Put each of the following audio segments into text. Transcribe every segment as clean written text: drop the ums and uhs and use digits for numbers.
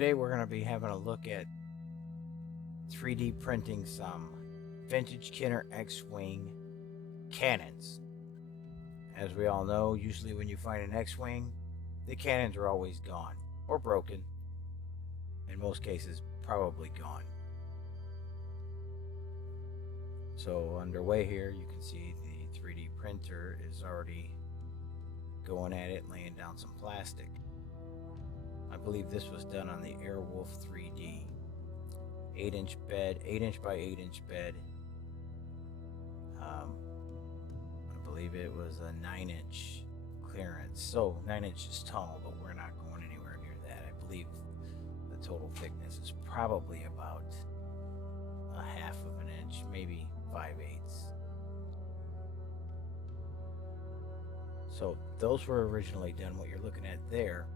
Today we're going to be having a look at 3D printing some vintage Kenner X-Wing cannons. As we all know, usually when you find an X-Wing, the cannons are always gone or broken. In most cases, probably gone. So underway here, you can see the 3D printer is already going at it, laying down some plastic. I believe this was done on the Airwolf 3D 8-inch bed, 8-inch by 8-inch bed. I believe it was a 9-inch clearance, so 9 inches tall, but we're not going anywhere near that. I believe the total thickness is probably about a half of an inch, maybe 5/8. So those were originally done. What you're looking at there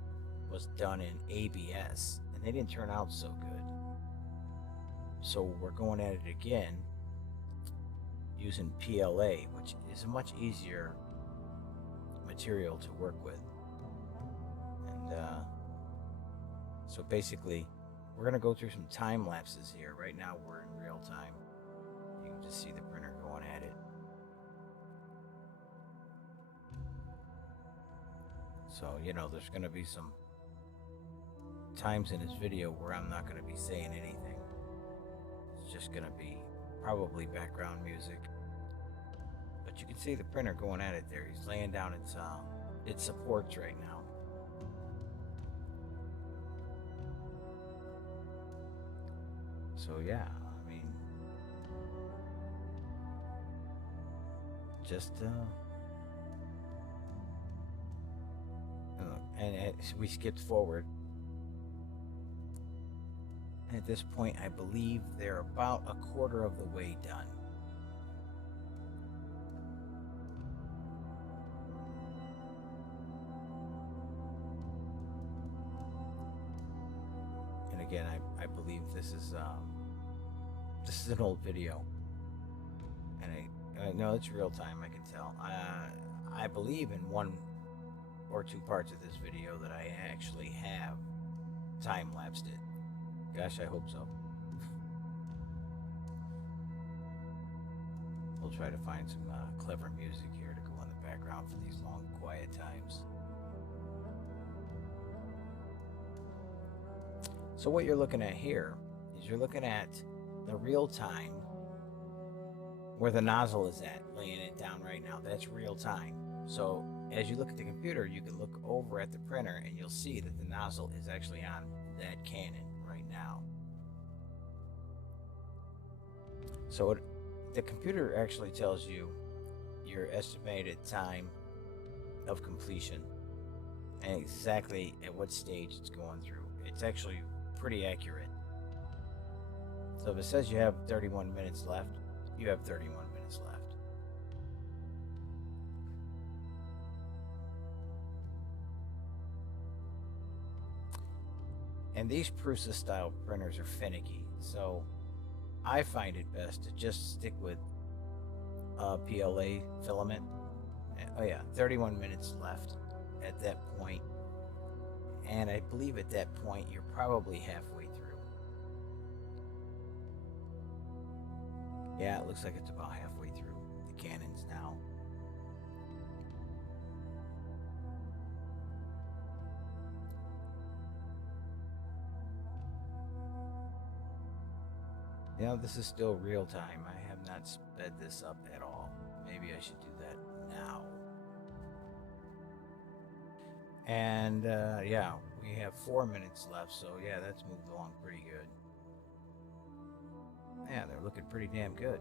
was done in ABS, and they didn't turn out so good. So we're going at it again using PLA, which is a much easier material to work with. And so basically, we're going to go through some time lapses here. Right now, we're in real time. You can just see the printer going at it. So, there's going to be some times in this video where I'm not going to be saying anything. It's just going to be probably background music. But you can see the printer going at it there. He's laying down its supports right now. So yeah, I mean, just and we skipped forward. At this point, I believe they're about a quarter of the way done. And again, I believe this is an old video, and I know it's real time. I can tell. I believe in one or two parts of this video that I actually have time lapsed it. Gosh, I hope so. We'll try to find some clever music here to go in the background for these long, quiet times. So what you're looking at here is you're looking at the real time where the nozzle is at, laying it down right now. That's real time. So as you look at the computer, you can look over at the printer and you'll see that the nozzle is actually on that cannon right now. So the computer actually tells you your estimated time of completion and exactly at what stage it's going through. It's actually pretty accurate. So if it says you have 31 minutes left, you have 31 minutes left. And these Prusa style printers are finicky, so I find it best to just stick with PLA filament. Oh yeah, 31 minutes left at that point. And I believe at that point you're probably halfway through. Yeah, it looks like it's about halfway through the cannons now. This is still real time. I have not sped this up at all. Maybe I should do that now. And yeah, we have 4 minutes left, so yeah, that's moved along pretty good. Yeah, they're looking pretty damn good.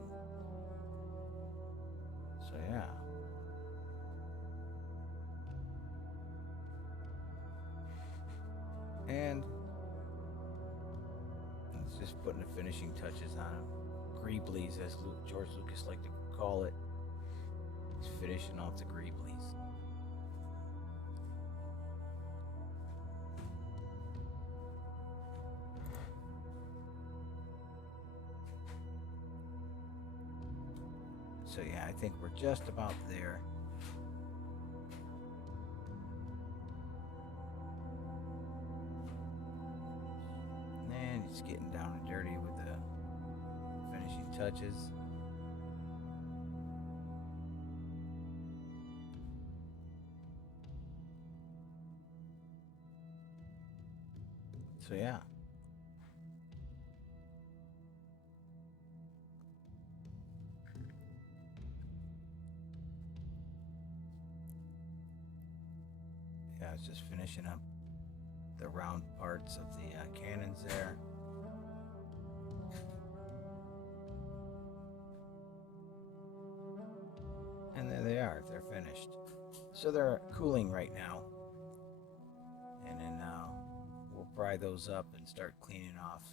So yeah. And it's just putting the finishing touches on them. Greeblies, as George Lucas liked to call it. He's finishing off the Greeblies. So yeah, I think we're just about there. touches. So yeah. Yeah, I was just finishing up the round parts of the cannons there. And there they are, they're finished. So they're cooling right now. And then we'll pry those up and start cleaning off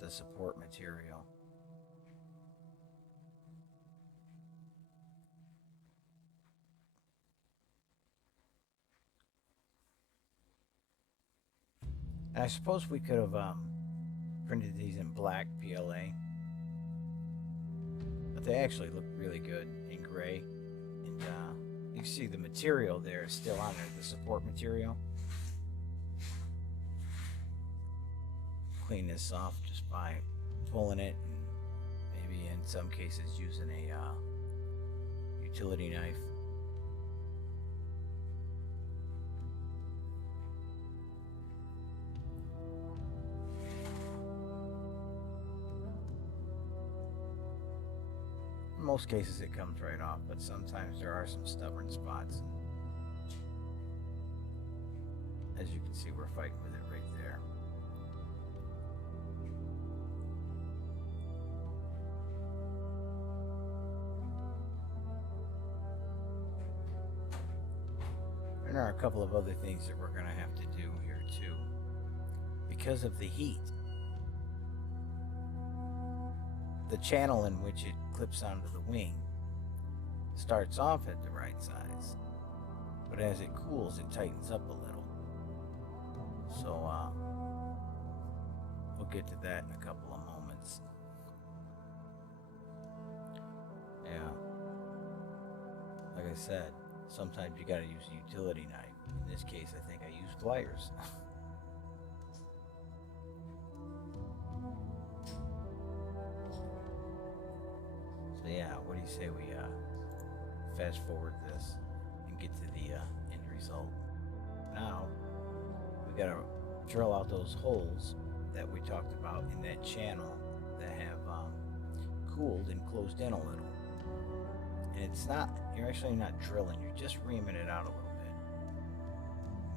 the support material. And I suppose we could have printed these in black PLA, but they actually look really good in gray. And you can see the material there is still on there, the support material. Clean this off just by pulling it, and maybe in some cases using a utility knife. In most cases it comes right off, but sometimes there are some stubborn spots. As you can see, we're fighting with it right there. And there are a couple of other things that we're going to have to do here too. Because of the heat, the channel in which it clips onto the wing starts off at the right size, but as it cools, it tightens up a little. So we'll get to that in a couple of moments. Yeah, like I said, sometimes you gotta use a utility knife. In this case, I think I used pliers. So yeah, what do you say we fast forward this and get to the end result? Now we gotta drill out those holes that we talked about in that channel that have cooled and closed in a little. And it's not, you're actually not drilling, you're just reaming it out a little bit.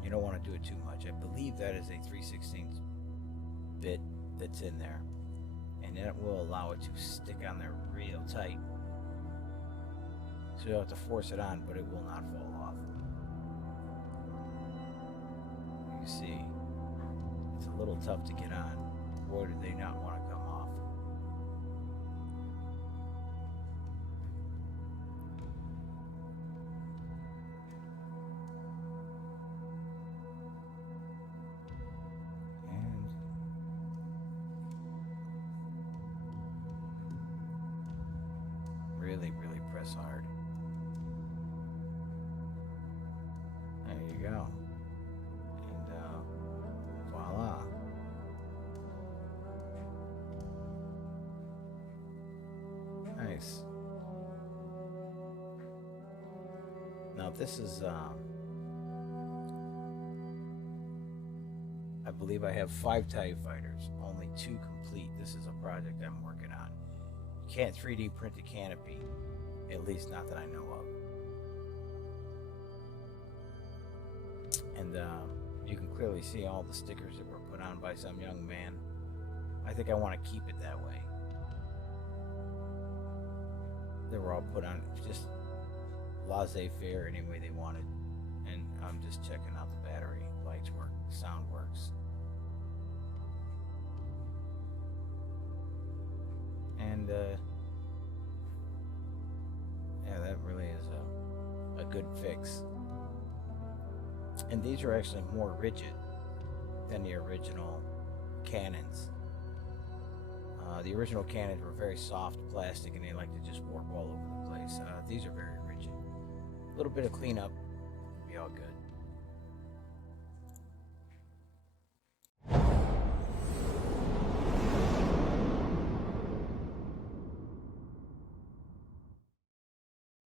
You don't want to do it too much. I believe that is a 3/16 bit that's in there, and that will allow it to stick on there real tight. So you'll have to force it on, but it will not fall off. You see, it's a little tough to get on. Boy, do they not want to come off. And really, really press hard. There you go. And voila. Nice. Now this is I believe I have 5 TIE fighters, only 2 complete. This is a project I'm working on. You can't 3D print a canopy, at least not that I know of. And you can clearly see all the stickers that were put on by some young man. I think I want to keep it that way. They were all put on just laissez-faire any way they wanted. And I'm just checking out the battery. Lights work, sound works. And yeah, that really is a good fix. And these are actually more rigid than the original cannons. The original cannons were very soft plastic and they like to just warp all over the place. These are very rigid. A little bit of cleanup will be all good.